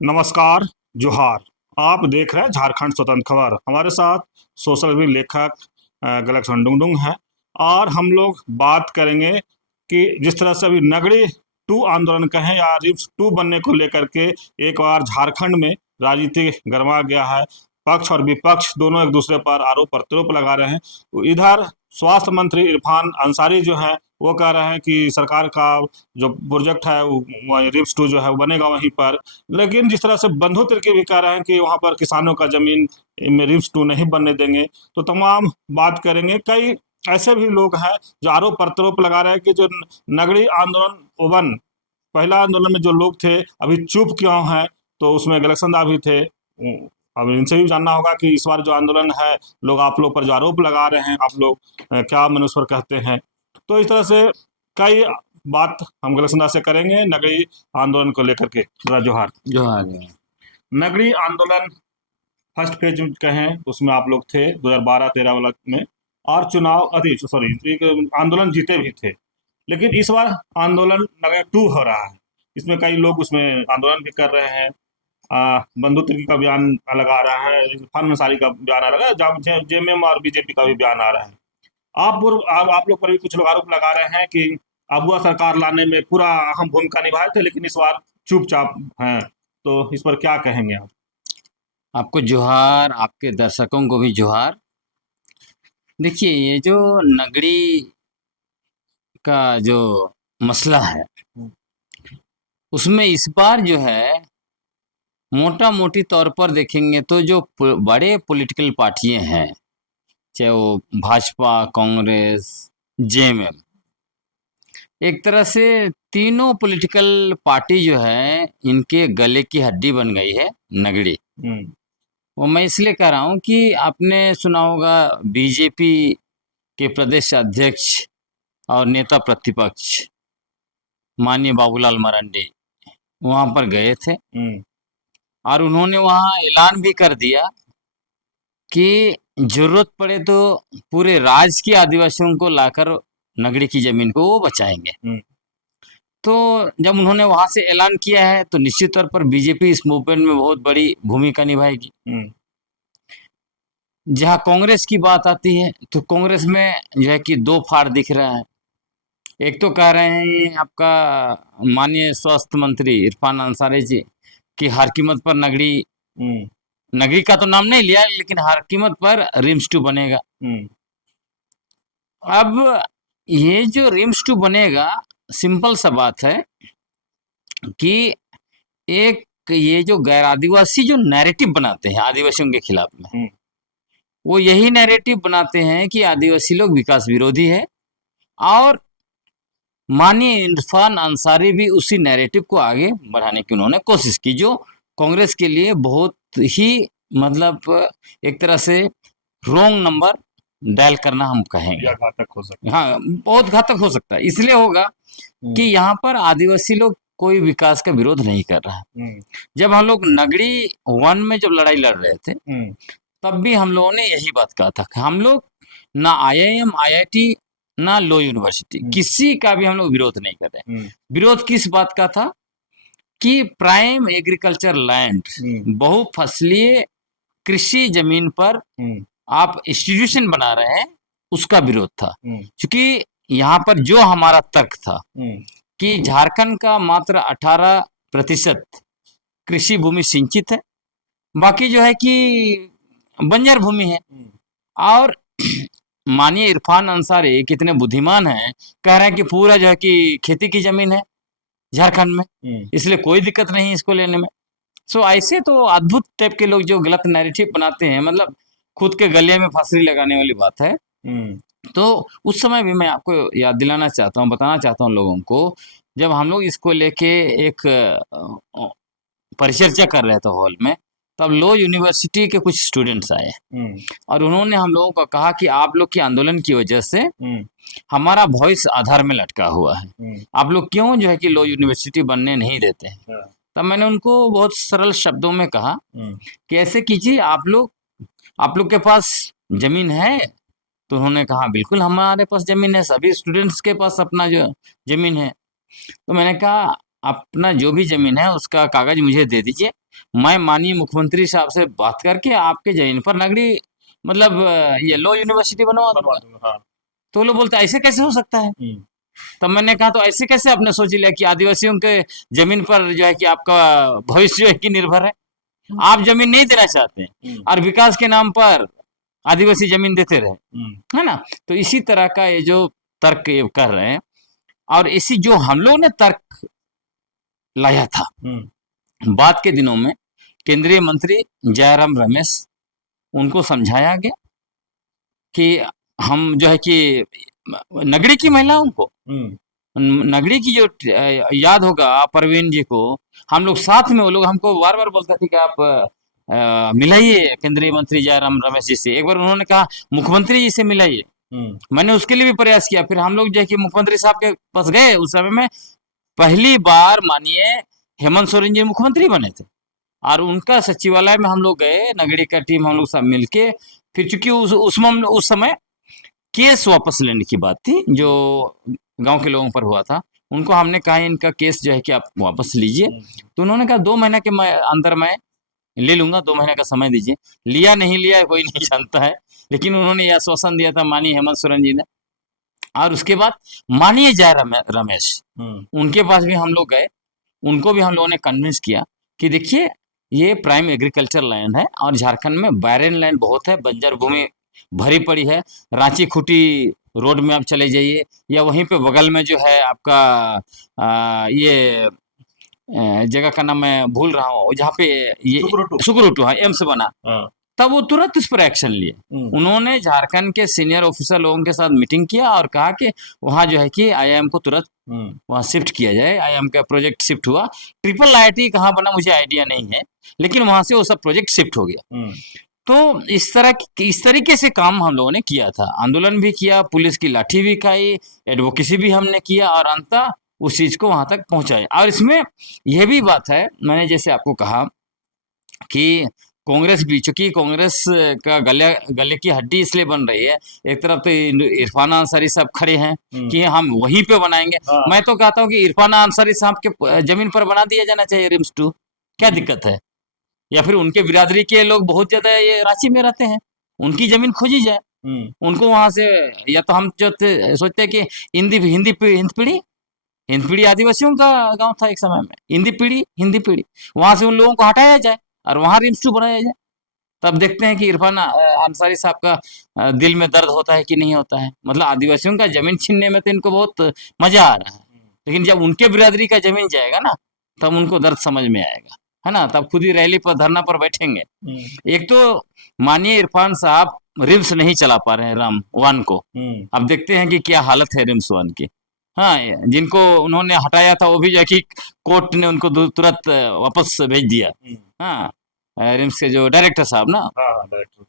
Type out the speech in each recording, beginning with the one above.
नमस्कार। जोहार। आप देख रहे हैं झारखंड स्वतंत्र खबर। हमारे साथ सोशल भी लेखक गलक्षण डुंगडुंग हैं और हम लोग बात करेंगे कि जिस तरह से अभी नगरी टू आंदोलन कहें या रिम्स टू बनने को लेकर के एक बार झारखंड में राजनीति गरमा गया है। पक्ष और विपक्ष दोनों एक दूसरे पर आरोप प्रत्यारोप लगा रहे हैं। तो इधर स्वास्थ्य मंत्री इरफान अंसारी जो है वो कह रहे हैं कि सरकार का जो प्रोजेक्ट है वो रिम्स टू जो है वो बनेगा वहीं पर। लेकिन जिस तरह से बंधु तिर्की भी कह रहे हैं कि वहाँ पर किसानों का जमीन में रिम्स टू नहीं बनने देंगे। तो तमाम बात करेंगे। कई ऐसे भी लोग हैं जो आरोप प्रत्यारोप लगा रहे हैं कि जो नगरी आंदोलन ओवन पहला आंदोलन में जो लोग थे अभी चुप क्यों हैं। तो उसमें गलक्सनदा भी थे। अब इनसे भी जानना होगा कि इस बार जो आंदोलन है लोग आप लोग पर जो आरोप लगा रहे हैं आप लोग क्या मन उस पर कहते हैं। तो इस तरह से कई बात हम गलक्सनदा से करेंगे नगरी आंदोलन को लेकर के। जरा जोहार। जोहार जोहार। नगरी आंदोलन फर्स्ट फेज कहें उसमें आप लोग थे 2012-13 वाला में और चुनाव अभी सॉरी एक आंदोलन जीते भी थे। लेकिन इस बार आंदोलन नगर टू हो रहा है। इसमें कई लोग उसमें आंदोलन भी कर रहे हैं। बंधु तिर्की का बयान अलग आ रहा है, इरफान अंसारी का बयान अलग है, जेएमएम और बीजेपी का भी बयान आ रहा है। आप लोग पर भी कुछ लोग आरोप लगा रहे हैं कि अगुआ सरकार लाने में पूरा अहम भूमिका निभाए थे लेकिन इस बार चुपचाप हैं। तो इस पर क्या कहेंगे आप? आपको जोहार, आपके दर्शकों को भी जोहार। देखिए, ये जो नगरी का जो मसला है उसमें इस बार जो है मोटा मोटी तौर पर देखेंगे तो जो बड़े पॉलिटिकल पार्टियां हैं, चाहे वो भाजपा, कांग्रेस, जेएमएम, एक तरह से तीनों पॉलिटिकल पार्टी जो है इनके गले की हड्डी बन गई है नगरी। वो मैं इसलिए कह रहा हूँ कि आपने सुना होगा बीजेपी के प्रदेश अध्यक्ष और नेता प्रतिपक्ष माननीय बाबूलाल मरांडी वहाँ पर गए थे और उन्होंने वहाँ ऐलान भी कर दिया कि जरूरत पड़े तो पूरे राज्य के आदिवासियों को लाकर नगरी की जमीन को वो बचाएंगे। तो जब उन्होंने वहां से ऐलान किया है तो निश्चित तौर पर बीजेपी इस मूवमेंट में बहुत बड़ी भूमिका निभाएगी। जहाँ कांग्रेस की बात आती है तो कांग्रेस में जो है कि दो फाड़ दिख रहा है। एक तो कह रहे हैं आपका माननीय स्वास्थ्य मंत्री इरफान अंसारी जी कि हर कीमत पर नगरी का तो नाम नहीं लिया लेकिन हर कीमत पर रिम्स टू बनेगा। अब ये जो रिम्स टू बनेगा, सिंपल सा बात है कि एक ये जो गैर आदिवासी जो नैरेटिव बनाते हैं आदिवासियों के खिलाफ में, वो यही नैरेटिव बनाते हैं कि आदिवासी लोग विकास विरोधी है और माननीय इरफान अंसारी भी उसी नैरेटिव को आगे बढ़ाने की उन्होंने कोशिश की, जो कांग्रेस के लिए बहुत ही मतलब एक तरह से रॉन्ग नंबर डायल करना हम कहेंगे। घातक हो सकता है। हाँ, बहुत घातक हो सकता है। इसलिए होगा कि यहाँ पर आदिवासी लोग कोई विकास का विरोध नहीं कर रहा है। जब हम लोग नगरी वन में जब लड़ाई लड़ रहे थे तब भी हम लोगों ने यही बात कहा था कि हम लोग ना आईआईएम, आईआईटी, ना लो यूनिवर्सिटी, किसी का भी हम लोग विरोध नहीं कर रहे। विरोध किस बात का था कि प्राइम एग्रीकल्चर लैंड, बहुफसलीय कृषि जमीन पर आप इंस्टीट्यूशन बना रहे हैं, उसका विरोध था। क्योंकि यहाँ पर जो हमारा तर्क था कि झारखंड का मात्र 18% कृषि भूमि सिंचित है, बाकी जो है कि बंजर भूमि है। और माननीय इरफान अंसारी कितने बुद्धिमान हैं, कह रहे हैं कि पूरा जो है कि खेती की जमीन है झारखंड में, इसलिए कोई दिक्कत नहीं इसको लेने में। सो ऐसे तो अद्भुत टाइप के लोग जो गलत नैरेटिव बनाते हैं, मतलब खुद के गले में फांसी लगाने वाली बात है। तो उस समय भी मैं आपको याद दिलाना चाहता हूँ, बताना चाहता हूँ लोगों को, जब हम लोग इसको लेके एक परिचर्चा कर रहे थे हॉल में, तब लो यूनिवर्सिटी के कुछ स्टूडेंट्स आए और उन्होंने हम लोगों को कहा कि आप लोग के आंदोलन की वजह से हमारा वॉइस आधार में लटका हुआ है, आप लोग क्यों जो है कि लो यूनिवर्सिटी बनने नहीं देते हैं। तब मैंने उनको बहुत सरल शब्दों में कहा कि ऐसे कीजिए, आप लोग के पास जमीन है। तो उन्होंने कहा बिल्कुल हमारे पास जमीन है, सभी स्टूडेंट्स के पास अपना जो जमीन है। तो मैंने कहा अपना जो भी जमीन है उसका कागज मुझे दे दीजिए, मैं माननीय मुख्यमंत्री साहब से बात करके आपके जमीन पर नगरी मतलब ये लॉ यूनिवर्सिटी बनवा दूंगा। हाँ। तो वो लोग बोलते ऐसे कैसे हो सकता है। तब मैंने कहा तो ऐसे कैसे आपने सोच लिया कि आदिवासियों के जमीन पर जो है कि आपका भविष्य जो है कि निर्भर है। आप जमीन नहीं देना चाहते हैं और विकास के नाम पर आदिवासी जमीन देते रहे, है ना। तो इसी तरह का ये जो तर्क ये कर रहे हैं, और इसी जो हम लोगों ने तर्क लाया था बाद के दिनों में केंद्रीय मंत्री जयराम रमेश, उनको समझाया गया कि हम जो है कि नगरी की महिलाओं को, नगरी की जो याद होगा परवीन जी को, हम लोग साथ में, वो लोग हमको बार बार बोलते थे कि आप मिलाइए केंद्रीय मंत्री जयराम रमेश जी से। एक बार उन्होंने कहा मुख्यमंत्री जी से मिलाइए, मैंने उसके लिए भी प्रयास किया। फिर हम लोग जो है कि मुख्यमंत्री साहब के पास गए। उस समय में पहली बार माननीय हेमंत सोरेन जी मुख्यमंत्री बने थे और उनका सचिवालय में हम लोग गए, नगरी का टीम हम लोग सब मिलके। फिर चूंकि उस समय केस वापस लेने की बात थी जो गांव के लोगों पर हुआ था, उनको हमने कहा इनका केस जो है कि आप वापस लीजिए। तो उन्होंने कहा 2 महीने के अंदर मैं ले लूंगा, 2 महीने का समय दीजिए। लिया नहीं लिया कोई नहीं जानता है, लेकिन उन्होंने यह आश्वासन दिया था माननीय हेमंत सोरेन जी ने। और उसके बाद माननीय जयराम रमेश, उनके पास भी हम लोग गए, उनको भी हम लोगों ने कन्विंस किया कि देखिए ये प्राइम एग्रीकल्चर लैंड है और झारखंड में बैरन लैंड बहुत है, बंजर भूमि भरी पड़ी है। रांची खूंटी रोड में आप चले जाइए या वहीं पे बगल में जो है आपका ये जगह का नाम मैं भूल रहा हूँ, जहाँ पे ये सुकुरुटू, हाँ, एम्स बना, तब वो तुरंत इस पर एक्शन लिए। उन्होंने झारखंड के सीनियर ऑफिसर लोगों के साथ मीटिंग किया और कहा कि वहां जो है कि आईआईएम को तुरंत वहां शिफ्ट किया जाए। आईआईएम का प्रोजेक्ट शिफ्ट हुआ। ट्रिपल आईआईटी कहाँ बना मुझे आइडिया नहीं है, लेकिन वहां से वो सब प्रोजेक्ट शिफ्ट हो गया। तो इस तरीके से काम हम लोगों ने किया था, आंदोलन भी किया, पुलिस की लाठी भी खाई, एडवोकेसी भी हमने किया और अंततः उस चीज को वहां तक पहुंचाया। और इसमें यह भी बात है, मैंने जैसे आपको कहा कि कांग्रेस भी, चूंकि कांग्रेस का गले की हड्डी इसलिए बन रही है, एक तरफ तो इरफान अंसारी साहब खड़े हैं कि हम वहीं पे बनाएंगे। मैं तो कहता हूँ कि इरफान अंसारी साहब के जमीन पर बना दिया जाना चाहिए रिम्स 2, क्या दिक्कत है। या फिर उनके बिरादरी के लोग बहुत ज्यादा ये रांची में रहते हैं, उनकी जमीन खोजी जाए, उनको वहां से। या तो हम जो सोचते हैं कि हिंदपीढ़ी आदिवासियों का गांव था एक समय में, हिंदी पीढ़ी वहां से उन लोगों को हटाया जाए और वहां रिम्स 2 बनाया जाए। तब देखते हैं कि इरफान अंसारी साहब का दिल में दर्द होता है कि नहीं होता है। मतलब आदिवासियों का जमीन छीनने में तो इनको बहुत मजा आ रहा है, लेकिन जब उनके बिरादरी का जमीन जाएगा ना, तब उनको दर्द समझ में आएगा, है ना। तब खुद ही रैली पर, धरना पर बैठेंगे। एक तो माननीय इरफान साहब रिम्स नहीं चला पा रहे हैं राम 1 को, अब देखते हैं कि क्या हालत है रिम्स 1 की। हाँ, जिनको उन्होंने हटाया था वो भी जो है कि कोर्ट ने उनको तुरंत वापस भेज दिया। हाँ, रिम्स के जो डायरेक्टर साहब ना, डायरेक्टर,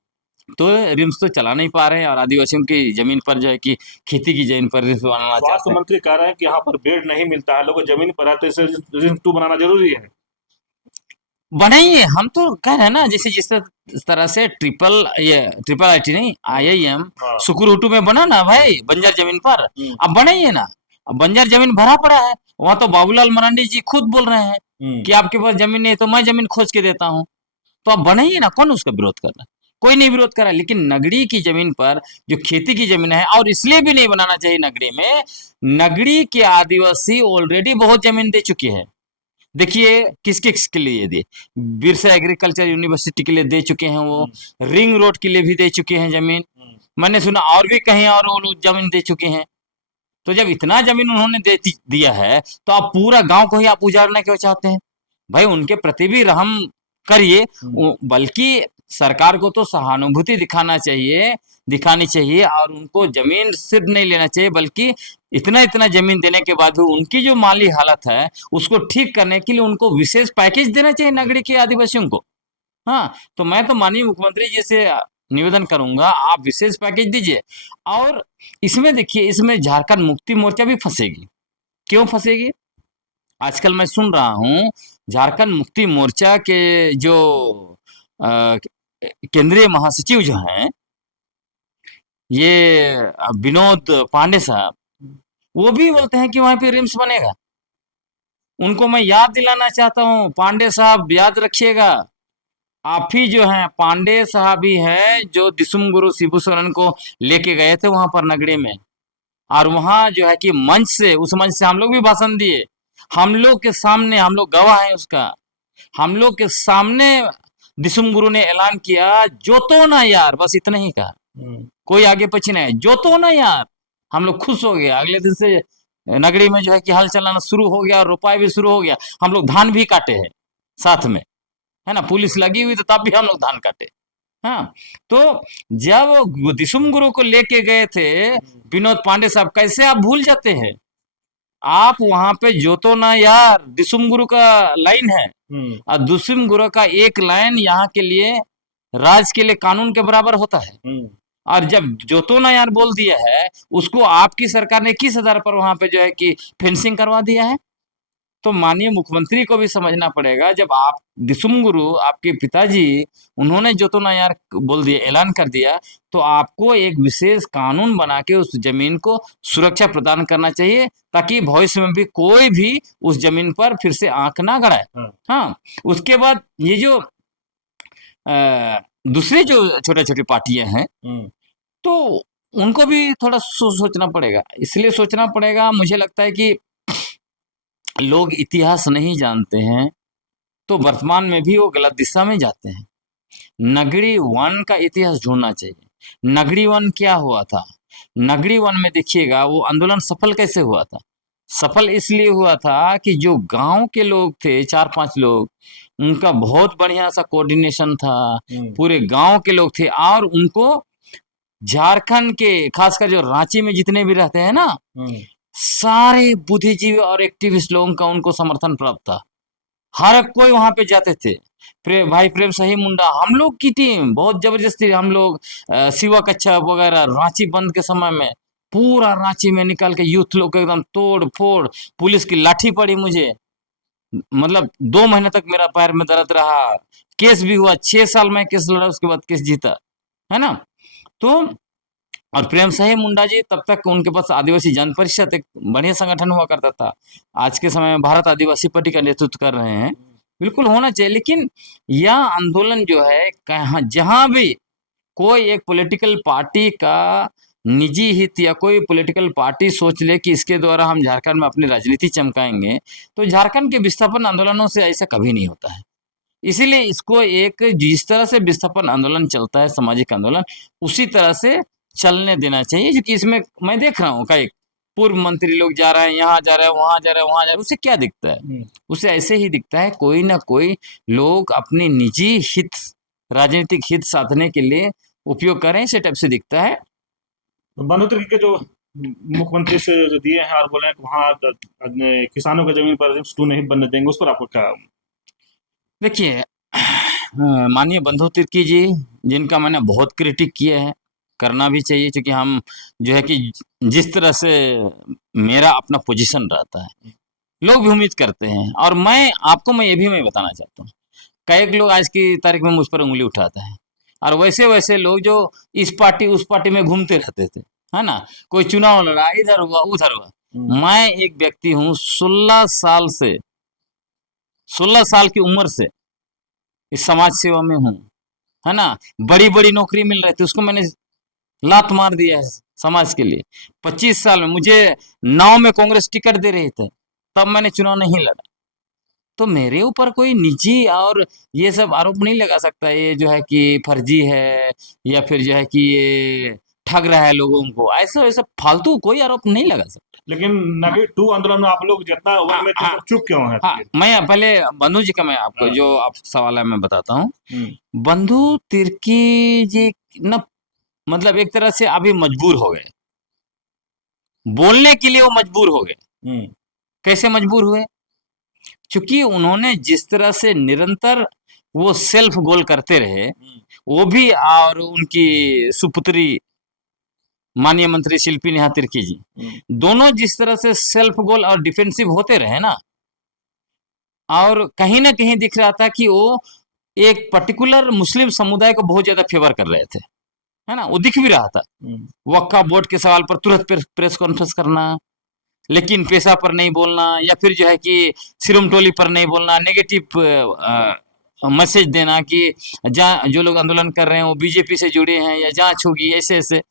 तो रिम्स तो चला नहीं पा रहे हैं और आदिवासियों की जमीन पर जो है कि खेती की जमीन पर रिम्स बनाना चाहते हैं। स्वास्थ्य मंत्री कह रहे हैं कि यहाँ पर बेड नहीं मिलता है, लोगों को जमीन पर रहते से रिम्स 2 बनाना जरूरी है। बनाइए, हम तो कह रहे हैं ना, जैसे जिस तरह से ट्रिपल आईटी नहीं, आईआईएम सुकुरुटू में बना ना भाई, बंजर जमीन पर, अब बनाइए ना। अब बंजर जमीन भरा पड़ा है, वहां तो बाबूलाल मरांडी जी खुद बोल रहे हैं कि आपके पास जमीन नहीं तो मैं जमीन खोज के देता हूँ। तो आप बनाइए ना, कौन उसका विरोध कर रहा है, कोई नहीं विरोध कर रहा है। लेकिन नगरी की जमीन पर जो खेती की जमीन है, और इसलिए भी नहीं बनाना चाहिए नगरी में, नगरी के आदिवासी ऑलरेडी बहुत जमीन दे चुके हैं। देखिए किस किस के लिए दे, बिरसा एग्रीकल्चर यूनिवर्सिटी के लिए दे चुके हैं, वो रिंग रोड के लिए भी दे चुके हैं जमीन, मैंने सुना और भी कहीं और वो लोग जमीन दे चुके हैं। तो जब इतना जमीन उन्होंने दे दिया है, तो आप पूरा गांव को ही आप उजाड़ना क्यों चाहते हैं भाई। उनके प्रति भी रहम करिए, बल्कि सरकार को तो सहानुभूति दिखानी चाहिए और उनको जमीन सिर्फ नहीं लेना चाहिए, बल्कि इतना जमीन देने के बाद भी उनकी जो माली हालत है उसको ठीक करने के लिए उनको विशेष पैकेज देना चाहिए नगरी के आदिवासियों को। हाँ, तो मैं तो माननीय मुख्यमंत्री जी से निवेदन करूंगा, आप विशेष पैकेज दीजिए। और इसमें देखिए, इसमें झारखंड मुक्ति मोर्चा भी फंसेगी। क्यों फंसेगी? आजकल मैं सुन रहा हूँ झारखंड मुक्ति मोर्चा के जो केंद्रीय महासचिव जो हैं, ये विनोद पांडे साहब, वो भी बोलते हैं कि वहां पे रिम्स बनेगा। उनको मैं याद दिलाना चाहता हूँ, पांडे साहब याद रखिएगा, आप ही जो हैं, पांडे साहब ही हैं जो दिसुम गुरु शिबू सोरेन को लेके गए थे वहां पर नगरी में, और वहां जो है कि मंच से, उस मंच से हम लोग भी भाषण दिए, हम लोग के सामने, हम लोग गवाह हैं उसका, हम लोग के सामने दिसुम गुरु ने ऐलान किया, जो तो ना यार, बस इतना ही कहा, कोई आगे पीछे नहीं, जो तो ना यार। हम लोग खुश हो गया, अगले दिन से नगरी में जो है कि हल चलाना शुरू हो गया और रोपाई भी शुरू हो गया, हम लोग धान भी काटे हैं साथ में, है ना, पुलिस लगी हुई तो तब भी हम लोग धान काटे। हाँ, तो जब दिसुम गुरु को लेके गए थे विनोद पांडे साहब, कैसे आप भूल जाते हैं, आप वहां पे जो तो ना यार दिसुम गुरु का लाइन है, और दिसुम गुरु का एक लाइन यहाँ के लिए, राज के लिए कानून के बराबर होता है। और जब जो तो ना यार बोल दिया है, उसको आपकी सरकार ने किस आधार पर वहां पे जो है कि फेंसिंग करवा दिया है। तो माननीय मुख्यमंत्री को भी समझना पड़ेगा, जब आप दिसुम गुरु, आपके पिताजी, उन्होंने जो तो ना यार बोल दिया, ऐलान कर दिया, तो आपको एक विशेष कानून बना के उस जमीन को सुरक्षा प्रदान करना चाहिए, ताकि भविष्य में भी कोई भी उस जमीन पर फिर से आंख ना गड़ाए। हाँ, उसके बाद ये जो दूसरी जो छोटे छोटी पार्टियां हैं, तो उनको भी थोड़ा सोचना पड़ेगा। इसलिए सोचना पड़ेगा, मुझे लगता है कि लोग इतिहास नहीं जानते हैं, तो वर्तमान में भी वो गलत दिशा में जाते हैं। नगरी वन का इतिहास ढूंढना चाहिए। नगरी वन क्या हुआ था? नगरी वन में देखिएगा, वो आंदोलन सफल कैसे हुआ था? सफल इसलिए हुआ था कि जो गांव के लोग थे, 4-5 लोग, उनका बहुत बढ़िया सा कोऑर्डिनेशन था, पूरे गांव के लोग थे, और उनको झारखंड के, खासकर जो रांची में जितने भी रहते हैं ना, सारे बुद्धिजीवी और एक्टिविस्ट लोगों का उनको समर्थन प्राप्त था। हर कोई वहां पे जाते थे। भाई प्रेम सही मुंडा, हम लोग की टीम बहुत जबरदस्ती, हम लोग शिवा कच्छप वगैरह, रांची बंद के समय में पूरा रांची में निकाल के यूथ लोग को एकदम तोड़ फोड़, पुलिस की लाठी पड़ी मुझे, मतलब 2 महीने तक मेरा पैर में दर्द रहा, केस भी हुआ, 6 साल में केस लड़ा, उसके बाद केस जीता, है ना। तो और प्रेम सही मुंडा जी, तब तक उनके पास आदिवासी जन परिषद एक बढ़िया संगठन हुआ करता था। आज के समय में भारत आदिवासी पार्टी का नेतृत्व कर रहे हैं। बिल्कुल होना चाहिए, लेकिन यह आंदोलन जो है, कहाँ जहां भी कोई एक पॉलिटिकल पार्टी का निजी हित, या कोई पॉलिटिकल पार्टी सोच ले कि इसके द्वारा हम झारखंड में अपनी राजनीति चमकाएंगे, तो झारखंड के विस्थापन आंदोलनों से ऐसा कभी नहीं होता है। इसीलिए इसको एक, जिस तरह से विस्थापन आंदोलन चलता है, सामाजिक आंदोलन, उसी तरह से चलने देना चाहिए। क्योंकि इसमें मैं देख रहा हूँ कई पूर्व मंत्री लोग जा रहे हैं, यहाँ जा रहे हैं, वहां जा रहे हैं, वहां जा रहे हैं, उसे क्या दिखता है? उसे ऐसे ही दिखता है, कोई ना कोई लोग अपनी निजी हित, राजनीतिक हित साधने के लिए उपयोग करें, इसे टाइप से दिखता है। बनोत्री के जो मुख्यमंत्री से जो दिए हैं और बोले हैं कि वहाँ किसानों की जमीन पर स्टू नहीं बनने देंगे, उस पर आपको क्या? देखिए, माननीय बंधु तिर्की जी, जिनका मैंने बहुत क्रिटिक किया है, करना भी चाहिए, क्योंकि हम जो है कि जिस तरह से मेरा अपना पोजीशन रहता है, लोग भी उम्मीद करते हैं, और मैं आपको मैं ये भी मैं बताना चाहता हूँ, कई लोग आज की तारीख में मुझ पर उंगली उठाते हैं, और वैसे वैसे लोग जो इस पार्टी उस पार्टी में घूमते रहते थे, है ना, कोई चुनाव लड़ा, इधर हुआ उधर हुआ। मैं एक व्यक्ति हूँ, 16 साल से, 16 साल की उम्र से इस समाज सेवा में हूँ, है ना। बड़ी बड़ी नौकरी मिल रही थी, उसको मैंने लात मार दिया है समाज के लिए। 25 साल में मुझे 9 में कांग्रेस टिकट दे रही थे, तब मैंने चुनाव नहीं लड़ा। तो मेरे ऊपर कोई निजी और ये सब आरोप नहीं लगा सकता, ये जो है कि फर्जी है, या फिर जो है कि ये ठग रहा है लोगों को, ऐसा ऐसा फालतू कोई आरोप नहीं लगा सकता। लेकिन नगरी 2 आंदोलन में आप लोग जितना उम्र में थे, हाँ, सब चुप क्यों हैं? हाँ, मैं पहले बंधु जी का, मैं आपको जो आप सवाल है मैं बताता हूँ। बंधु तिर्की जी ना, मतलब एक तरह से अभी मजबूर हो गए, बोलने के लिए वो मजबूर हो गए। कैसे मजबूर हुए? क्योंकि उन्होंने जिस तरह से निरंतर वो सेल्फ गोल करते रहे, वो भी, और उनकी सुपुत्री माननीय मंत्री शिल्पी नेहा तिर्की जी, दोनों जिस तरह से सेल्फ गोल और डिफेंसिव होते रहे ना, और कहीं ना कहीं दिख रहा था कि वो एक पर्टिकुलर मुस्लिम समुदाय को बहुत ज्यादा फेवर कर रहे थे, है ना, वो दिख भी रहा था। वक्का बोर्ड के सवाल पर तुरंत प्रेस कॉन्फ्रेंस करना, लेकिन पेशा पर नहीं बोलना, या फिर जो है कि सिरम टोली पर नहीं बोलना, नेगेटिव मैसेज देना कि जहाँ जो लोग आंदोलन कर रहे हैं वो बीजेपी से जुड़े हैं या जांच होगी, ऐसे ऐसे।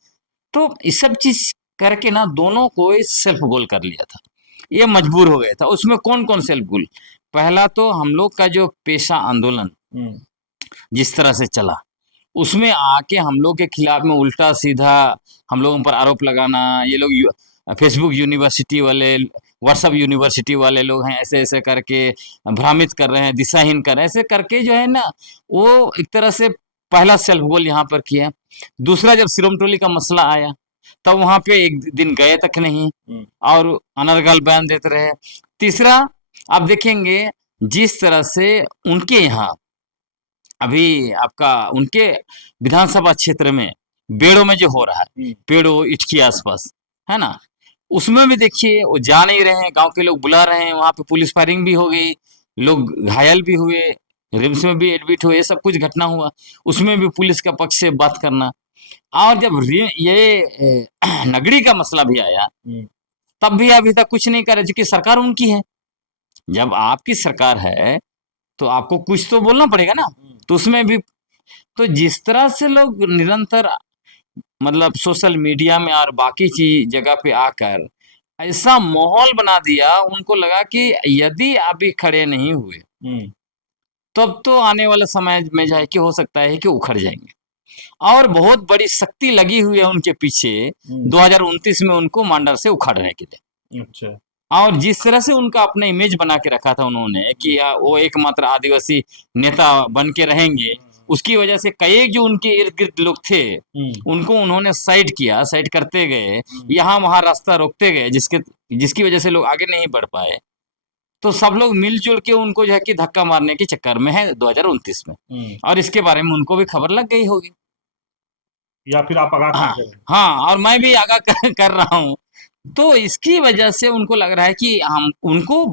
तो ये सब चीज करके ना दोनों को सेल्फ गोल कर लिया था, ये मजबूर हो गया था। उसमें कौन कौन सेल्फ गोल? पहला तो हम लोग का जो पेशा आंदोलन जिस तरह से चला, उसमें आके हम लोग के खिलाफ में उल्टा सीधा हम लोगों पर आरोप लगाना, ये लोग फेसबुक यूनिवर्सिटी वाले, व्हाट्सअप यूनिवर्सिटी वाले लोग हैं, ऐसे ऐसे करके भ्रमित कर रहे हैं, दिशाहीन कर रहे हैं, ऐसे करके जो है ना वो एक तरह से पहला सेल्फ गोल यहाँ पर किया। दूसरा, जब सिरोम टोली का मसला आया तब वहां पे एक दिन गए तक नहीं और अनर्गल बयान देते रहे। तीसरा, आप देखेंगे जिस तरह से उनके यहाँ अभी आपका उनके विधानसभा क्षेत्र में बेड़ो में जो हो रहा है, पेड़ो इट के आसपास, है ना, उसमें भी देखिए वो जा नहीं रहे हैं, गांव के लोग बुला रहे हैं, वहां पे पुलिस फायरिंग भी हो गई, लोग घायल भी हुए, रिम्स में भी एडमिट हुए, सब कुछ घटना हुआ, उसमें भी पुलिस का पक्ष से बात करना। और जब ये नगरी का मसला भी आया तब भी अभी तक कुछ नहीं करे, क्योंकि सरकार उनकी है। जब आपकी सरकार है तो आपको कुछ तो बोलना पड़ेगा ना, तो उसमें भी तो जिस तरह से लोग निरंतर मतलब सोशल मीडिया में और बाकी चीज जगह पे आकर ऐसा माहौल बना दिया, उनको लगा कि यदि अभी खड़े नहीं हुए तब तो आने वाले समय में जो है कि हो सकता है कि उखड़ जाएंगे। और बहुत बड़ी शक्ति लगी हुई है उनके पीछे 2029 में उनको मांडर से उखाड़ने के लिए। अच्छा। और जिस तरह से उनका अपना इमेज बना के रखा था उन्होंने कि वो एकमात्र आदिवासी नेता बन के रहेंगे, उसकी वजह से कई जो उनके इर्द गिर्द लोग थे उनको उन्होंने साइड किया, साइड करते गए, यहाँ वहां रास्ता रोकते गए, जिसकी वजह से लोग आगे नहीं बढ़ पाए। तो सब लोग मिलजुल के उनको जो है कि धक्का मारने के चक्कर में है 2029 में, और इसके बारे में उनको भी खबर लग गई होगी, या फिर आप आगाह हाँ, कर रहे हैं? हाँ, और मैं भी आगाह कर रहा हूँ। तो इसकी वजह से उनको लग रहा है कि हम उनको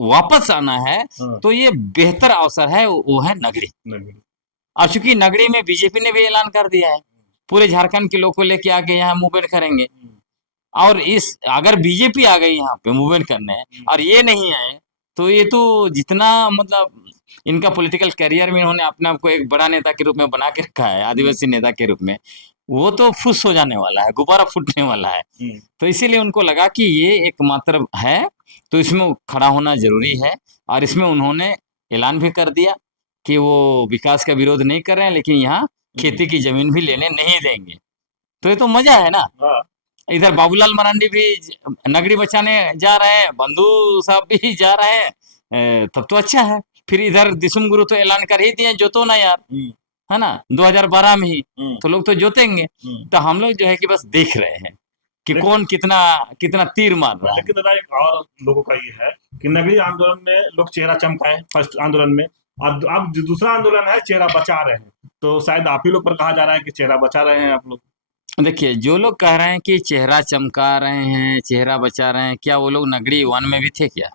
वापस आना है, तो ये बेहतर अवसर है, वो है नगरी। और चूंकि नगरी में बीजेपी ने भी ऐलान कर दिया है, पूरे झारखंड के लोग को लेके आके यहाँ मूवमेंट करेंगे, और इस अगर बीजेपी आ गई यहाँ पे मूवमेंट करने और ये नहीं आए, तो ये तो जितना मतलब इनका पॉलिटिकल करियर में इन्होंने अपने आप को एक बड़ा नेता के रूप में बना के रखा है, आदिवासी नेता के रूप में, वो तो फुस हो जाने वाला है, गुब्बारा फूटने वाला है। तो इसीलिए उनको लगा कि ये एकमात्र है, तो इसमें खड़ा होना जरूरी है। और इसमें उन्होंने ऐलान भी कर दिया कि वो विकास का विरोध नहीं कर रहे हैं, लेकिन यहाँ खेती की जमीन भी लेने नहीं देंगे। तो ये तो मजा है ना। इधर बाबूलाल मरांडी भी नगरी बचाने जा रहे हैं, बंधु साहब भी जा रहे हैं, तब तो अच्छा है। फिर इधर दिसुम गुरु तो ऐलान कर ही दिए, जोतो ना यार, है ना, 2012 में ही तो लोग तो जोतेंगे। तो हम लोग जो है कि बस देख रहे हैं कि कौन कितना कितना तीर मार रहा है। लेकिन दादा एक और लोगों का ये है कि नगरी आंदोलन में लोग चेहरा चमकाए फर्स्ट आंदोलन में, अब जो दूसरा आंदोलन है चेहरा बचा रहे हैं, तो शायद आप ही लोग पर कहा जा रहा है कि चेहरा बचा रहे हैं आप लोग। देखिए, जो लोग कह रहे हैं कि चेहरा चमका रहे हैं, चेहरा बचा रहे हैं, क्या वो लोग नगरी 1 में भी थे क्या,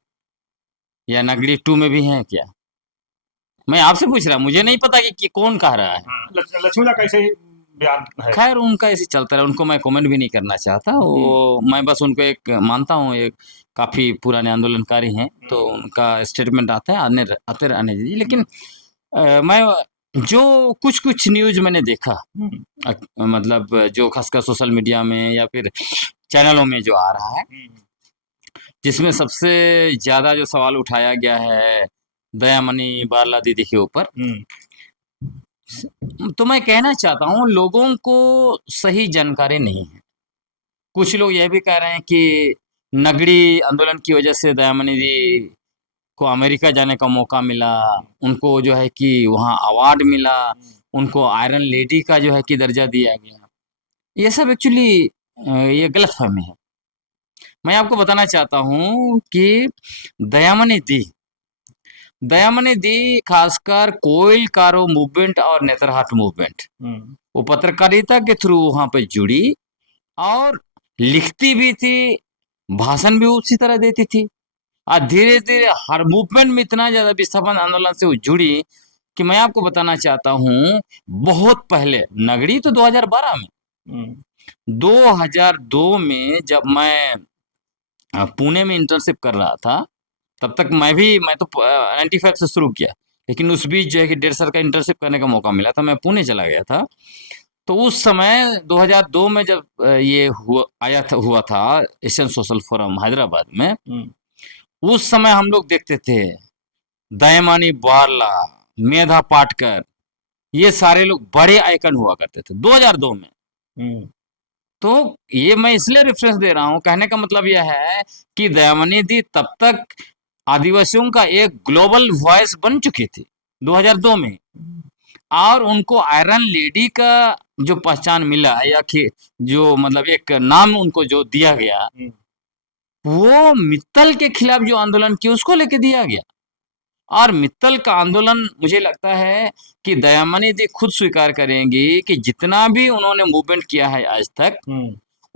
या नगरी 2 में भी हैं क्या? मैं आपसे पूछ रहा, मुझे नहीं पता कि कौन कह रहा है। लक्ष्मी का कैसे ही बयान है। खैर, उनका ऐसे चलता रहा, उनको मैं कमेंट भी नहीं करना चाहता। वो मैं बस उनको एक मानता हूँ, एक काफी पुराने आंदोलनकारी हैं, तो उनका स्टेटमेंट आता है, आते रहने दीजिए। लेकिन मैं जो कुछ न्यूज मैंने देखा, मतलब जो खासकर सोशल मीडिया में या फिर चैनलों में जो आ रहा है, जिसमें सबसे ज्यादा जो सवाल उठाया गया है दयामणि बारला दीदी के ऊपर, तो मैं कहना चाहता हूँ लोगों को सही जानकारी नहीं है। कुछ लोग यह भी कह रहे हैं कि नगरी आंदोलन की वजह से दयामणि दी को अमेरिका जाने का मौका मिला, उनको जो है कि वहाँ अवार्ड मिला, उनको आयरन लेडी का जो है कि दर्जा दिया गया। ये सब एक्चुअली ये गलतफहमी है। मैं आपको बताना चाहता हूँ कि दयामणि दी खासकर कोयल कारो मूवमेंट और नेतरहाट मूवमेंट, वो पत्रकारिता के थ्रू वहां पे जुड़ी और लिखती भी थी, भाषण भी उसी तरह देती थी, और धीरे धीरे हर मूवमेंट में इतना ज्यादा विस्थापन आंदोलन से वो जुड़ी कि मैं आपको बताना चाहता हूँ बहुत पहले, नगरी तो 2012 में, 2002 में जब मैं पुणे में इंटर्नशिप कर रहा था, तब तक मैं तो 95 से शुरू किया, लेकिन उस बीच जो है कि 1.5 साल का इंटर्नशिप करने का मौका मिला था, मैं पुणे चला गया था। तो उस समय 2002 में जब ये हुआ था एशियन सोशल फोरम हैदराबाद में, उस समय हम लोग देखते थे दयामानी बारला, मेधा पाटकर, ये सारे लोग बड़े आइकन हुआ करते थे 2002 में। तो ये मैं इसलिए रेफरेंस दे रहा हूं, कहने का मतलब यह है कि दयामनी दी तब तक आदिवासियों का एक ग्लोबल वॉइस बन चुकी थी 2002 में, और उनको आयरन लेडी का जो पहचान मिला, या कि जो मतलब एक नाम उनको जो दिया गया, वो मित्तल के खिलाफ जो आंदोलन किया उसको लेके दिया गया। और मित्तल का आंदोलन, मुझे लगता है कि दयामनी दी खुद स्वीकार करेंगी कि जितना भी उन्होंने मूवमेंट किया है आज तक,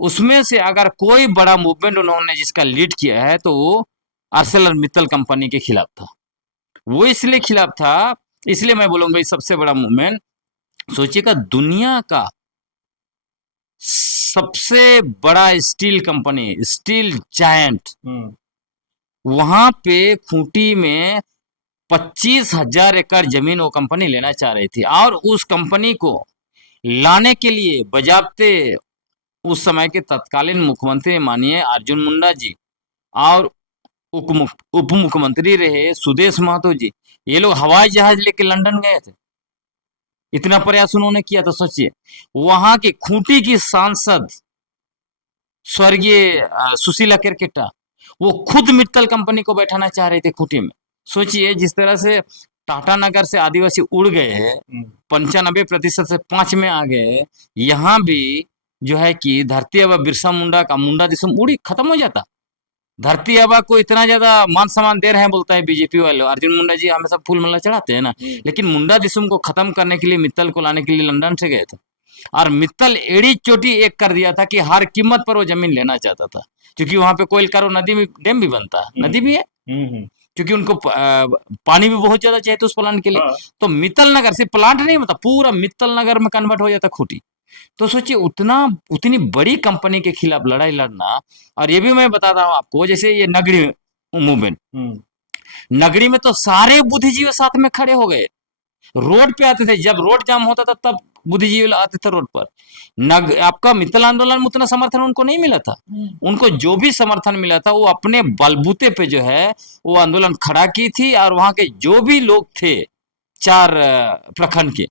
उसमें से अगर कोई बड़ा मूवमेंट उन्होंने जिसका लीड किया है तो वो आर्सेलर मित्तल कंपनी के खिलाफ था। वो इसलिए खिलाफ था, इसलिए मैं बोलूंगा ये सबसे बड़ा मूवमेंट। सोचिएगा, दुनिया का सबसे बड़ा स्टील कंपनी, स्टील जायंट, वहां पे खूंटी में 25,000 एकड़ जमीन वो कंपनी लेना चाह रही थी, और उस कंपनी को लाने के लिए बजाबते उस समय के तत्कालीन मुख्यमंत्री माननीय अर्जुन मुंडा जी और उप मुख्यमंत्री रहे सुदेश महतो जी, ये लोग हवाई जहाज लेके लंदन गए थे। इतना प्रयास उन्होंने किया। तो सोचिए, वहां की खूंटी की सांसद स्वर्गीय सुशीला केरकेट्टा, वो खुद मित्तल कंपनी को बैठाना चाह रहे थे खूंटी में। सोचिए, जिस तरह से टाटा नगर से आदिवासी उड़ गए, 95% से 5 में आ गए, यहाँ भी जो है कि धरती आबा बिरसा मुंडा का मुंडा दिसम उड़ी खत्म हो जाता। धरती आबा को इतना ज्यादा मान सम्मान दे रहे हैं, बोलता है बीजेपी वाले, अर्जुन मुंडा जी हमेशा फूल माला चढ़ाते हैं ना, लेकिन मुंडा दिसम को खत्म करने के लिए मित्तल को लाने के लिए लंदन से गए थे, और मित्तल एड़ी चोटी एक कर दिया था कि हर कीमत पर वो जमीन लेना चाहता था, क्योंकि वहां पे कोइलकारो नदी में डैम भी बनता है, नदी भी है, क्योंकि उनको पानी भी बहुत ज्यादा चाहिए था उस प्लांट के लिए। तो मित्तल नगर से प्लांट नहीं मतलब पूरा मित्तल नगर में कन्वर्ट हो जाता खूंटी। तो सोचिए, उतनी बड़ी कंपनी के खिलाफ लड़ाई लड़ना। और ये भी मैं बताता हूँ आपको, जैसे ये नगरी मूवमेंट, नगरी में तो सारे बुद्धिजीवी साथ में खड़े हो गए, रोड पे आते थे, जब रोड जाम होता था तब बुद्धिजीवी आते थे रोड पर। आपका मित्तल आंदोलन में उतना समर्थन उनको नहीं मिला था, उनको जो भी समर्थन मिला था वो अपने बलबूते पे जो है वो आंदोलन खड़ा की थी, और वहां के जो भी लोग थे 4 प्रखंड के,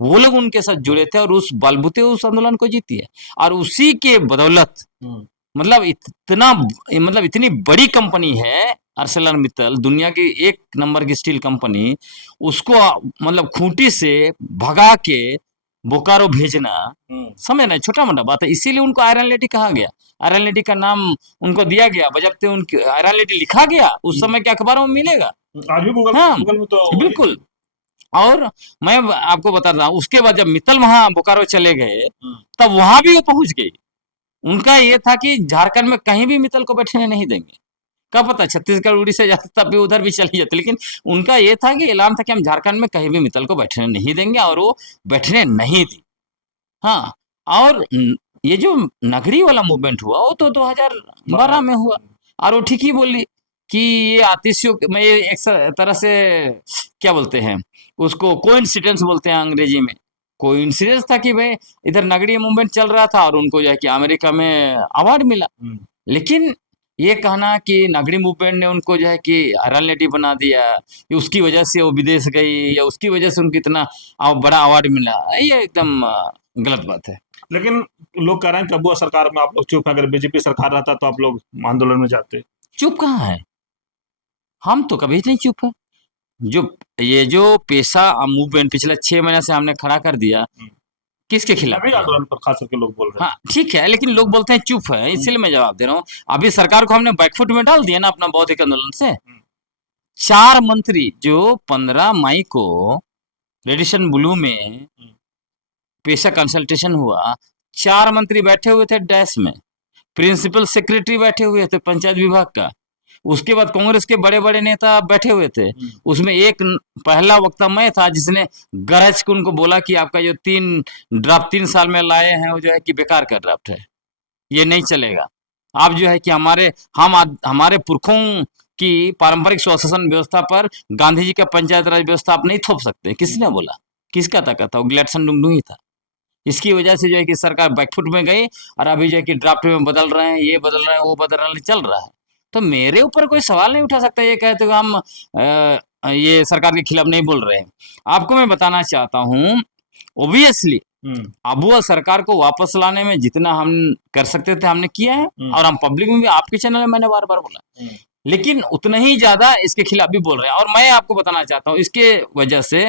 वो लोग उनके साथ जुड़े थे, और उस बलबूते उस आंदोलन को जीती है। और उसी के बदौलत मतलब इतनी बड़ी कंपनी है आर्सेलर मित्तल, दुनिया की 1 नंबर की स्टील कंपनी, उसको मतलब खूंटी से भगा के बोकारो भेजना, समझ ना, छोटा मोटा बात है। इसीलिए उनको आयरन लेडी कहा गया, आयरन लेडी का नाम उनको दिया गया, बजाबते उनकी आयरन लेडी लिखा गया, उस समय के अखबारों में मिलेगा आज भी गूगल में तो बिल्कुल। और मैं आपको बता रहा हूँ, उसके बाद जब मित्तल वहां बोकारो चले गए, तब वहां भी वो पहुंच गई। उनका ये था कि झारखंड में कहीं भी मित्तल को बैठने नहीं देंगे। क्या पता छत्तीसगढ़ उड़ीसा जाते तब भी उधर भी चली जाती, लेकिन उनका ये था कि ऐलान था कि हम झारखंड में कहीं भी मित्तल को बैठने नहीं देंगे, और वो बैठने नहीं दी। हाँ, और ये जो नगरी वाला मूवमेंट हुआ वो तो 2012 में हुआ, और वो ठीक ही बोली कि ये आतिशियों में एक तरह से क्या बोलते हैं उसको, कोइंसिडेंस बोलते हैं अंग्रेजी में। कोइंसिडेंस था कि भाई इधर नगरीय मूवमेंट चल रहा था और उनको जो है कि अमेरिका में अवार्ड मिला। लेकिन ये कहना कि नगरी मूवमेंट ने उनको जो है कि आयरन लेडी बना दिया, उसकी वजह से वो विदेश गई, या उसकी वजह से उनको इतना बड़ा अवार्ड मिला, ये एकदम गलत बात है। लेकिन लोग कह रहे हैं कि अबुआ सरकार में आप लोग चुप हैं, अगर बीजेपी सरकार रहता तो आप लोग आंदोलन में जाते। चुप कहाँ है, हम तो कभी नहीं चुप है। ये जो पेशा मूवमेंट पिछले 6 महीने से हमने खड़ा कर दिया, किसके खिलाफ? अभी आंदोलन पर खास करके लोग बोल रहे हैं। हाँ ठीक है, लेकिन लोग बोलते हैं चुप है, इसलिए मैं जवाब दे रहा हूँ। अभी सरकार को हमने बैकफुट में डाल दिया ना अपना बौद्धिक आंदोलन से। 4 मंत्री जो 15 मई को रेडिसन ब्लू में पेशा कंसल्टेशन हुआ, 4 मंत्री बैठे हुए थे डैश में, प्रिंसिपल सेक्रेटरी बैठे हुए थे पंचायत विभाग का, उसके बाद कांग्रेस के बड़े बड़े नेता बैठे हुए थे। उसमें एक पहला वक्ता मैं था जिसने गरज के उनको बोला कि आपका जो 3 ड्राफ्ट 3 साल में लाए हैं वो जो है कि बेकार का ड्राफ्ट है, ये नहीं चलेगा। आप जो है कि हमारे पुरखों की पारंपरिक स्वशासन व्यवस्था पर गांधी जी का पंचायत राज व्यवस्था आप नहीं थोप सकते। किसने बोला? किसका ताकत था? वो ग्लेडसन डुंगडुंग ही था। इसकी वजह से जो है कि सरकार बैकफुट में गई और अभी जो है कि ड्राफ्ट में बदल रहे हैं, ये बदल रहे हैं, वो बदल रहे हैं, चल रहा है। तो मेरे ऊपर कोई सवाल नहीं उठा सकता ये कहते हुए हम ये सरकार के खिलाफ नहीं बोल रहे हैं। आपको मैं बताना चाहता हूँ, ओबियसली अब वो सरकार को वापस लाने में जितना हम कर सकते थे हमने किया है, और हम पब्लिक में भी, आपके चैनल में मैंने बार बार बोला, लेकिन उतना ही ज्यादा इसके खिलाफ भी बोल रहे हैं। और मैं आपको बताना चाहता हूँ, इसके वजह से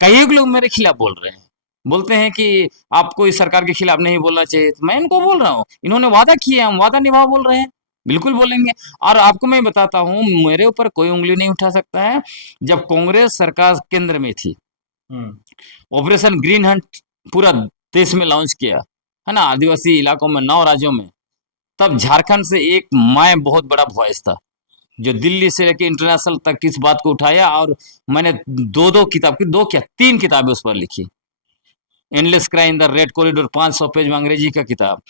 कई लोग मेरे खिलाफ बोल रहे हैं, बोलते हैं कि आपको इस सरकार के खिलाफ नहीं बोलना चाहिए। तो मैं इनको बोल रहा हूँ, इन्होंने वादा किया, हम वादा निभाओ बोल रहे हैं, बिल्कुल बोलेंगे। और आपको मैं बताता हूँ, मेरे ऊपर कोई उंगली नहीं उठा सकता है। जब कांग्रेस सरकार केंद्र में थी, ऑपरेशन ग्रीन हंट पूरा देश में लॉन्च किया है ना, आदिवासी इलाकों में 9 राज्यों में, तब झारखंड से एक मैं बहुत बड़ा वॉइस था जो दिल्ली से लेकर इंटरनेशनल तक इस बात को उठाया। और मैंने 2 किताब की, 2 क्या 3 किताबें उस पर लिखी। Endless cry in the red corridor 500 page में अंग्रेजी का किताब,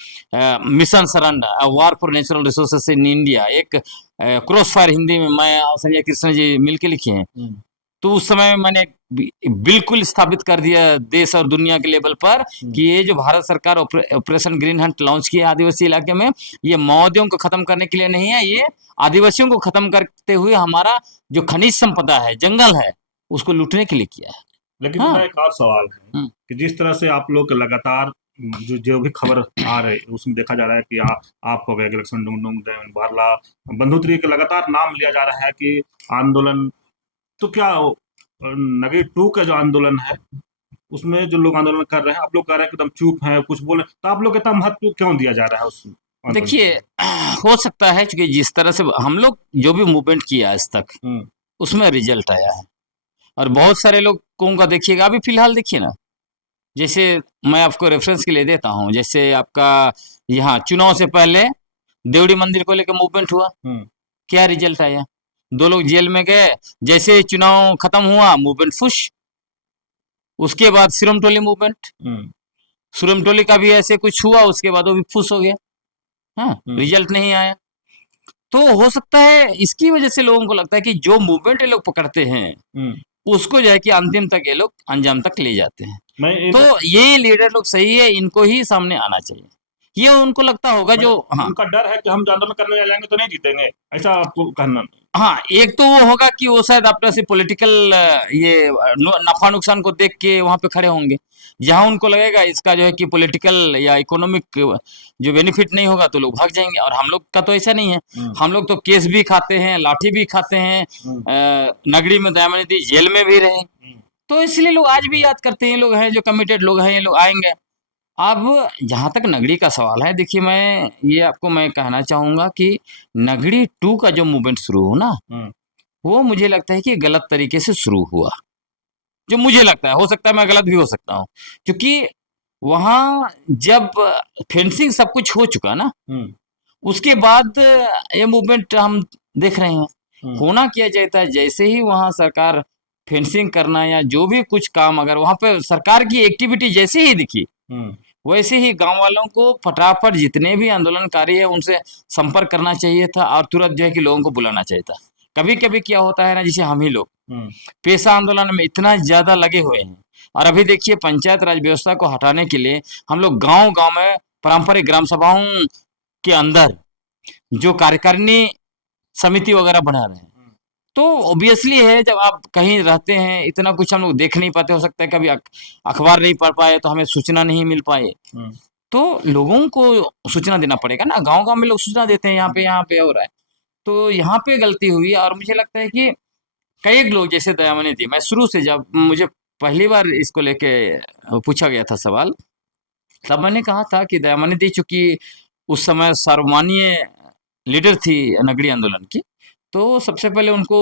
mission surrender, war for natural resources in India, एक क्रॉस फायर हिंदी में मैं और संजय कृष्ण जी मिलकर लिखे हैं। तो उस समय मैंने बिल्कुल स्थापित कर दिया देश और दुनिया के लेवल पर कि ये जो भारत सरकार ऑपरेशन ग्रीन हंट लॉन्च किया आदिवासी इलाके में, ये माओवादियों को खत्म करने के लिए नहीं है, ये आदिवासियों को खत्म करते हुए हमारा जो खनिज संपदा है, जंगल है, उसको लूटने के लिए किया है। लेकिन हाँ? मेरा एक और सवाल है कि जिस तरह से आप लोग लगातार जो भी खबर आ रही है उसमें देखा जा रहा है कि आप हो गए, गलेक्सन डुंगडुंग, देवेंद्र बारला, बंधुत्री के लगातार नाम लिया जा रहा है कि आंदोलन, तो क्या नगरी 2 का जो आंदोलन है उसमें जो लोग आंदोलन कर रहे हैं, आप लोग कह रहे हैं कि एकदम चुप है, कुछ बोले, तो आप लोग इतना महत्व क्यों दिया जा रहा है उस आंदोलन? देखिए, हो सकता है क्योंकि जिस तरह से हम लोग जो भी मूवमेंट किया आज तक उसमें रिजल्ट आया है, और बहुत सारे लोगों का देखिएगा। अभी फिलहाल देखिए ना, जैसे मैं आपको रेफरेंस के लिए देता हूँ, जैसे आपका यहाँ चुनाव से पहले देवड़ी मंदिर को लेकर मूवमेंट हुआ, क्या रिजल्ट आया? 2 लोग जेल में गए, जैसे ही चुनाव खत्म हुआ मूवमेंट फुश। उसके बाद सिरमटोली मूवमेंट, सिरमटोली का भी ऐसे कुछ हुआ, उसके बाद वो भी फुश हो गया। हाँ, रिजल्ट नहीं आया। तो हो सकता है इसकी वजह से लोगों को लगता है कि जो मूवमेंट ये लोग पकड़ते हैं उसको जो है कि अंतिम तक ये लोग अंजाम तक ले जाते हैं। तो ये लीडर लोग सही है, इनको ही सामने आना चाहिए। ये उनको लगता होगा जो, हाँ, उनका डर है कि हम जो आंदोलन करने जाएंगे तो नहीं जीतेंगे, ऐसा आपको कहना? हाँ, एक तो वो होगा कि वो शायद अपने से पॉलिटिकल ये नफा नुकसान को देख के वहां पे खड़े होंगे, जहां उनको लगेगा इसका जो है कि पॉलिटिकल या इकोनॉमिक जो बेनिफिट नहीं होगा तो लोग भाग जाएंगे। और हम लोग का तो ऐसा नहीं है, हम लोग तो केस भी खाते हैं, लाठी भी खाते हैं, नगरी में दयामनिधि जेल में भी रहे, तो इसलिए लोग आज भी याद करते हैं। लोग हैं जो कमिटेड लोग हैं, ये लोग आएंगे। अब जहाँ तक नगरी का सवाल है, देखिए मैं कहना चाहूंगा कि नगरी 2 का जो मूवमेंट शुरू हुआ ना, वो मुझे लगता है कि गलत तरीके से शुरू हुआ। जो मुझे लगता है, हो सकता है मैं गलत भी हो सकता हूँ, क्योंकि वहां जब फेंसिंग सब कुछ हो चुका ना, उसके बाद ये मूवमेंट हम देख रहे हैं। होना क्या चाहता है, जैसे ही वहां सरकार फेंसिंग करना या जो भी कुछ काम, अगर वहां पे सरकार की एक्टिविटी जैसे ही दिखी, वैसे ही गांव वालों को फटाफट जितने भी आंदोलनकारी है उनसे संपर्क करना चाहिए था, और तुरंत जो है कि लोगों को बुलाना चाहिए था। कभी कभी क्या होता है ना, जैसे हम ही लोग पेशा आंदोलन में इतना ज्यादा लगे हुए हैं, और अभी देखिए पंचायत राज व्यवस्था को हटाने के लिए हम लोग गांव गांव में पारंपरिक ग्राम सभाओं के अंदर जो कार्यकारिणी समिति वगैरह बना रहे हैं। तो ऑब्वियसली है, जब आप कहीं रहते हैं इतना कुछ हम लोग देख नहीं पाते, हो सकता है कभी अखबार नहीं पढ़ पाए तो हमें सूचना नहीं मिल पाए, तो लोगों को सूचना देना पड़ेगा ना। गांव गांव में लोग सूचना देते हैं, यहाँ पे हो रहा है, तो यहाँ पे गलती हुई। और मुझे लगता है कि कई लोग, जैसे दयामनिधि, मैं शुरू से जब मुझे पहली बार इसको लेके पूछा गया था सवाल, तब मैंने कहा था कि दयामनिधि चूंकि उस समय सर्वमान्य लीडर थी नगरी आंदोलन की, तो सबसे पहले उनको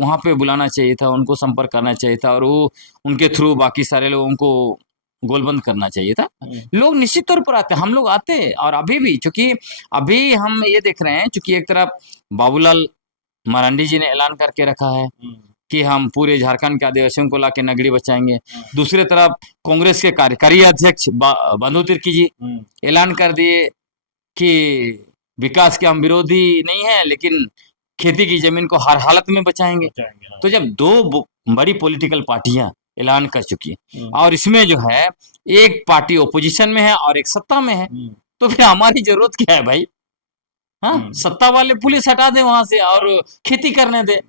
वहां पे बुलाना चाहिए था, उनको संपर्क करना चाहिए था, और वो उनके थ्रू बाकी सारे लोगों को गोलबंद करना चाहिए था। लोग निश्चित तौर पर आते, हम लोग आते, और अभी भी, चूंकि अभी हम ये देख रहे हैं, चूंकि एक तरफ बाबूलाल मरांडी जी ने ऐलान करके रखा है कि हम पूरे झारखंड के आदिवासियों को लाके नगरी बचाएंगे, दूसरी तरफ कांग्रेस के कार्यकारी अध्यक्ष बंधु तिर्की जी ऐलान कर दिए कि विकास के हम विरोधी नहीं है, लेकिन खेती की जमीन को हर हालत में बचाएंगे। तो जब दो बड़ी पॉलिटिकल पार्टियां ऐलान कर चुकी है और इसमें जो है एक पार्टी ओपोजिशन में है और एक सत्ता में है, तो फिर हमारी जरूरत क्या है भाई? हाँ, सत्ता वाले पुलिस हटा दे वहां से और खेती करने दे,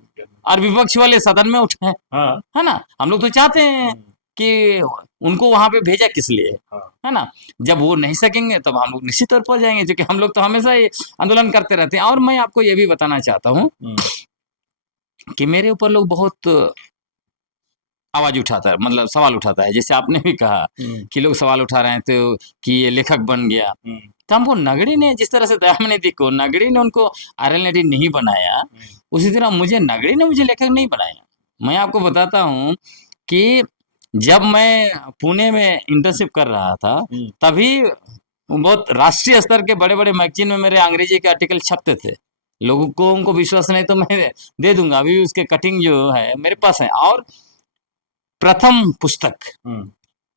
और विपक्ष वाले सदन में उठाए। हाँ। है ना? हम लोग तो चाहते हैं कि उनको वहां पे भेजा किस लिए, है ना? जब वो नहीं सकेंगे तब हम लोग निश्चित तौर पर जाएंगे, क्योंकि हम लोग तो हमेशा ही आंदोलन करते रहते हैं। और मैं आपको ये भी बताना चाहता हूँ कि मेरे ऊपर लोग बहुत आवाज उठाता है, मतलब सवाल उठाता है। जैसे आपने भी कहा कि लोग सवाल उठा रहे हैं तो कि ये लेखक बन गया, तो हमको नगड़ी ने जिस तरह से दयानिधि को नगड़ी ने उनको आरएलएडी नहीं बनाया, उसी तरह मुझे नगड़ी ने मुझे लेखक नहीं बनाया। मैं आपको बताता हूँ कि जब मैं पुणे में इंटर्नशिप कर रहा था, तभी बहुत राष्ट्रीय स्तर के बड़े बड़े मैगजीन में मेरे अंग्रेजी के आर्टिकल छपते थे। लोगों को उनको विश्वास नहीं तो मैं दे दूंगा, अभी उसके कटिंग जो है मेरे पास है। और प्रथम पुस्तक,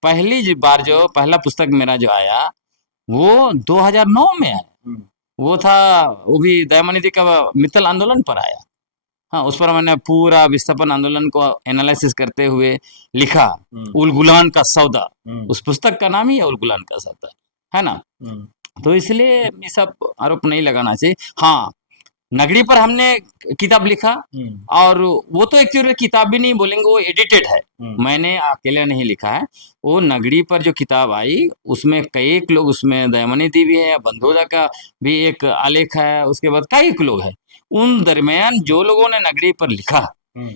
पहली बार जो पहला पुस्तक मेरा जो आया वो 2009 में आया। वो था, वो भी दयानिधि का मित्तल आंदोलन पर आया। हाँ, उस पर मैंने पूरा विस्थापन आंदोलन को एनालिसिस करते हुए लिखा, उलगुलान का सौदा। उस पुस्तक का नाम ही है उलगुलान का सौदा, है ना? तो इसलिए ये सब आरोप नहीं लगाना चाहिए। हाँ, नगड़ी पर हमने किताब लिखा, और वो तो एक्चुअली किताब भी नहीं बोलेंगे, वो एडिटेड है। मैंने अकेले नहीं लिखा है। वो नगड़ी पर जो किताब आई उसमें कई लोग, उसमें दयानिधि भी है, बंधोदा का भी एक आलेख है, उसके बाद कई लोग हैं। उन दरमियान जो लोगों ने नगड़ी पर लिखा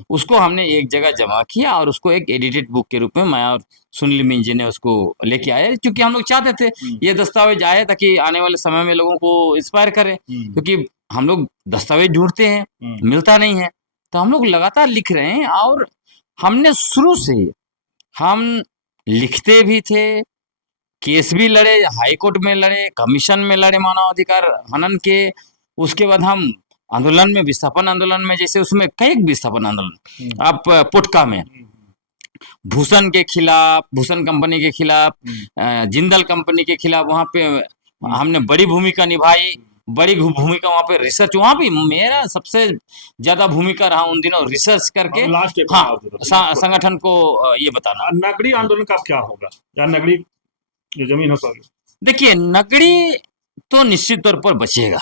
उसको हमने एक जगह जमा किया और उसको एक एडिटेड बुक के रूप में मैं और सुनील मिंजी ने उसको लेके आए, क्योंकि हम लोग चाहते थे ये दस्तावेज आए ताकि आने वाले समय में लोगों को इंस्पायर करे। क्योंकि हम लोग दस्तावेज ढूंढते हैं, मिलता नहीं है, तो हम लोग लगातार लिख रहे हैं। और हमने शुरू से हम लिखते भी थे, केस भी लड़े, हाई कोर्ट में लड़े, कमीशन में लड़े मानवाधिकार हनन के। उसके बाद हम आंदोलन में, विस्थापन आंदोलन में, जैसे उसमें कई विस्थापन आंदोलन, आप पुटका में भूषण के खिलाफ, भूषण कंपनी के खिलाफ, जिंदल कंपनी के खिलाफ, वहां पे हमने बड़ी भूमिका निभाई। बड़ी भूमिका वहां पे रिसर्च, वहां पे मेरा सबसे ज्यादा भूमिका रहा उन दिनों, रिसर्च करके हाँ संगठन को ये बताना। नगड़ी आंदोलन का क्या होगा, या नगड़ी जो जमीन हो सकती? देखिए, नगड़ी तो निश्चित तौर पर बचेगा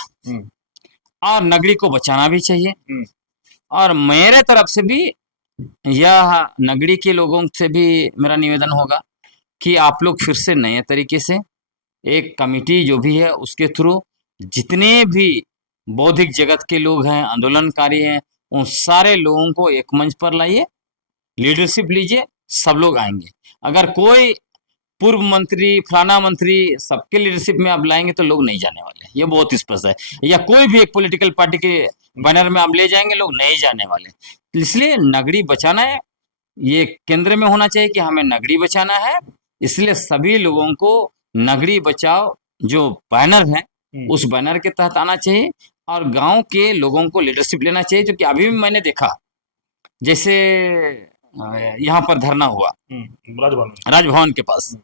और नगड़ी को बचाना भी चाहिए। और मेरे तरफ से भी यह नगड़ी के लोगों से भी मेरा निवेदन होगा कि आप लोग फिर से नए तरीके से एक कमिटी जो भी है उसके थ्रू जितने भी बौद्धिक जगत के लोग हैं, आंदोलनकारी हैं, उन सारे लोगों को एक मंच पर लाइए, लीडरशिप लीजिए, सब लोग आएंगे। अगर कोई पूर्व मंत्री, फलाना मंत्री, सबके लीडरशिप में आप लाएंगे तो लोग नहीं जाने वाले, ये बहुत स्पष्ट है। या कोई भी एक पॉलिटिकल पार्टी के बैनर में आप ले जाएंगे, लोग नहीं जाने वाले। इसलिए नगड़ी बचाना है, ये केंद्र में होना चाहिए कि हमें नगड़ी बचाना है। इसलिए सभी लोगों को नगड़ी बचाओ जो बैनर है उस बैनर के तहत आना चाहिए, और गांव के लोगों को लीडरशिप लेना चाहिए। क्योंकि अभी भी मैंने देखा, जैसे यहाँ पर धरना हुआ राजभवन के पास,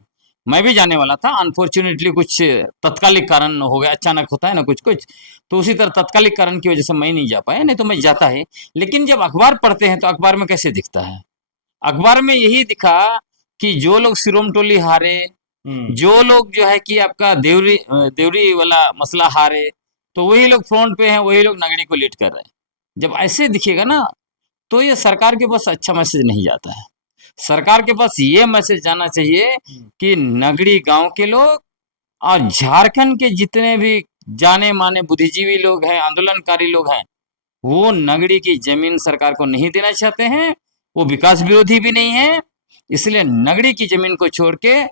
मैं भी जाने वाला था, अनफॉर्चुनेटली कुछ तत्कालिक कारण हो गया, अचानक होता है ना कुछ कुछ, तो उसी तरह तत्कालिक कारण की वजह से मैं नहीं जा पाया, नहीं तो मैं जाता है। लेकिन जब अखबार पढ़ते हैं तो अखबार में कैसे दिखता है? अखबार में यही दिखा कि जो लोग सिरोम टोली हारे, जो लोग जो है कि आपका देवरी वाला मसला हारे, तो वही लोग फ्रंट पे हैं, वही लोग नगड़ी को लीड कर रहे हैं। जब ऐसे दिखेगा ना तो ये सरकार के पास अच्छा मैसेज नहीं जाता है। सरकार के पास ये मैसेज जाना चाहिए कि नगड़ी गांव के लोग और झारखंड के जितने भी जाने माने बुद्धिजीवी लोग हैं, आंदोलनकारी लोग हैं, वो नगड़ी की जमीन सरकार को नहीं देना चाहते हैं, वो विकास विरोधी भी नहीं है। इसलिए नगड़ी की जमीन को छोड़ के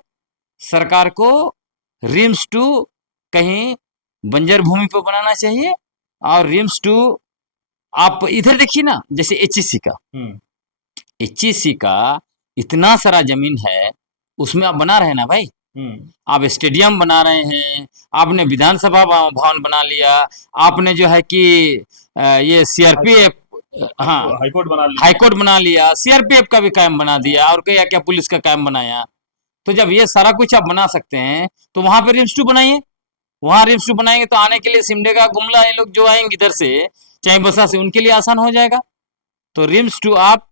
सरकार को रिम्स 2 कहीं बंजर भूमि पर बनाना चाहिए। और रिम्स 2 आप इधर देखिए ना, जैसे एचईसी का इतना सारा जमीन है, उसमें आप बना रहे हैं ना भाई, आप स्टेडियम बना रहे हैं, आपने विधानसभा भवन बना लिया, आपने जो है कि ये सीआरपीएफ, हाँ हाईकोर्ट बना लिया, सीआरपीएफ का भी कायम बना दिया, और क्या क्या पुलिस का कायम बनाया। तो जब ये सारा कुछ आप बना सकते हैं तो वहां पे रिम्स 2 बनाइए, वहां रिम्स 2 बनाएंगे तो आने के लिए सिमडेगा, गुमला, ये लोग जो आएंगे इधर से चाहे बसा से, उनके लिए आसान हो जाएगा। तो रिम्स 2 आप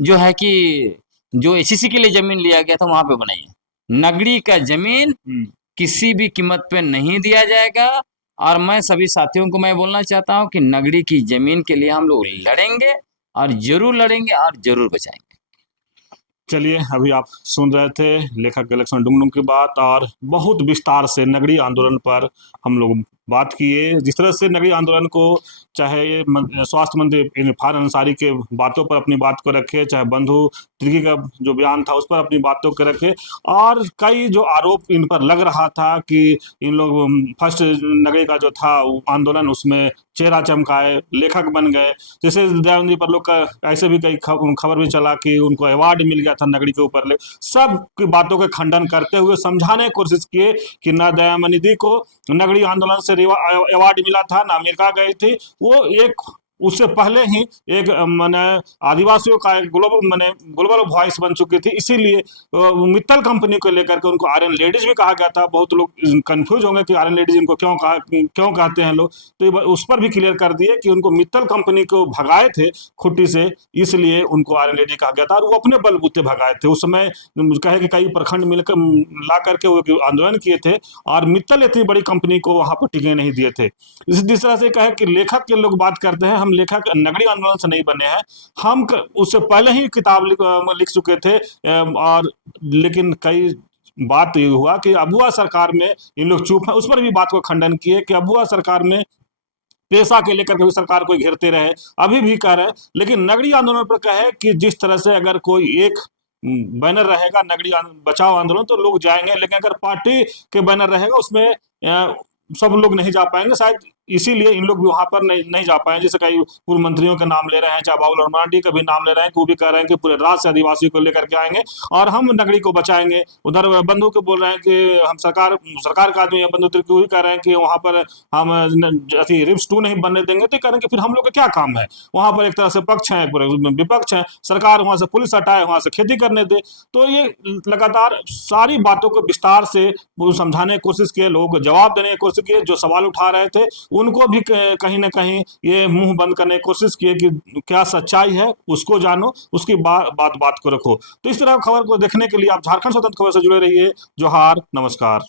जो है कि जो एसीसी के लिए जमीन लिया गया था वहां पे बनाइए। नगरी का जमीन किसी भी कीमत पे नहीं दिया जाएगा। और मैं सभी साथियों को मैं बोलना चाहता हूं कि नगरी की जमीन के लिए हम लोग लड़ेंगे और जरूर लड़ेंगे और जरूर बचाएंगे। चलिए, अभी आप सुन रहे थे लेखक गलेक्सन डुंगडुंग की बात, और बहुत विस्तार से नगरीय आंदोलन पर हम लोग बात किए। जिस तरह से नगरीय आंदोलन को, चाहे ये स्वास्थ्य मंत्री इरफान अंसारी के बातों पर अपनी बात को रखे, चाहे बंधु तिर्की का जो बयान था उस पर अपनी बातों को रखे, और कई जो आरोप इन पर लग रहा था कि इन लोग फर्स्ट नगरी का जो था आंदोलन उसमें चेहरा चमकाए, लेखक बन गए। जैसे दयानंद जी पर लोग का ऐसे भी कई खबर भी चला कि उनको अवार्ड मिल गया था नगरी के ऊपर। सब की बातों का खंडन करते हुए समझाने की कोशिश किए कि ना दयामणि दी को नगरी आंदोलन से अवार्ड मिला था, ना अमेरिका गई थी। वो एक उससे पहले ही एक मैंने आदिवासियों का एक ग्लोबल वॉइस बन चुकी थी। इसीलिए मित्तल कंपनी को लेकर के उनको आयरन लेडीज भी कहा गया था। बहुत लोग कंफ्यूज होंगे कि आयरन लेडीज इनको क्यों कहते हैं लोग, तो उस पर भी क्लियर कर दिए कि उनको मित्तल कंपनी को भगाए थे खुट्टी से, इसलिए उनको आयरन लेडी कहा गया था। और वो अपने बलबूते भगाए थे। उस समय कहे कि कई प्रखंड मिलकर ला करके वो आंदोलन किए थे, और मित्तल इतनी बड़ी कंपनी को वहां पर टिके नहीं दिए थे। जिस तरह से कहे कि लेखक के लोग बात करते हैं, हम लेखक नगरी आंदोलन से नहीं बने हैं, हम उससे पहले ही किताब लिख चुके थे। और लेकिन कई बात ये हुआ कि अबुआ सरकार में इन लोग चुप हैं। उस पर भी बात को खंडन किए कि अबुआ सरकार में पेशा के लेकर कभी सरकार को घेरते रहे, अभी भी कह रहे हैं। लेकिन नगरी आंदोलन पर कहे कि जिस तरह से अगर कोई एक बैनर रहेगा नगरी बचाओ आंदोलन तो लोग जाएंगे, लेकिन अगर पार्टी के बैनर रहेगा उसमें सब लोग नहीं जा पाएंगे। शायद इसीलिए इन लोग भी वहां पर नहीं जा पाए। जैसे कई पूर्व मंत्रियों के नाम ले रहे हैं, चाहे बाबूल मरांडी का भी नाम ले रहे हैं, कि वो भी कह रहे हैं कि पूरे राज्य से आदिवासी को लेकर के आएंगे और हम नगरी को बचाएंगे। उधर बंधु को बोल रहे हैं कि हम सरकार का आदमी है, बंधु तिर्की वही कह रहे हैं कि वहां पर हम रिम्स 2 नहीं बनने देंगे। तो कह रहे हैं कि फिर हम लोग का क्या काम है वहां पर? एक तरह से पक्ष है, विपक्ष है, सरकार वहां से पुलिस हटाए, वहां से खेती करने दे। तो ये लगातार सारी बातों को विस्तार से समझाने की कोशिश किए, लोगों को जवाब देने की कोशिश किए। जो सवाल उठा रहे थे उनको भी कहीं ना कहीं ये मुंह बंद करने की कोशिश किए कि क्या सच्चाई है उसको जानो, उसकी बात को रखो। तो इस तरह खबर को देखने के लिए आप झारखंड स्वतंत्र खबर से जुड़े रहिए। जोहार, नमस्कार।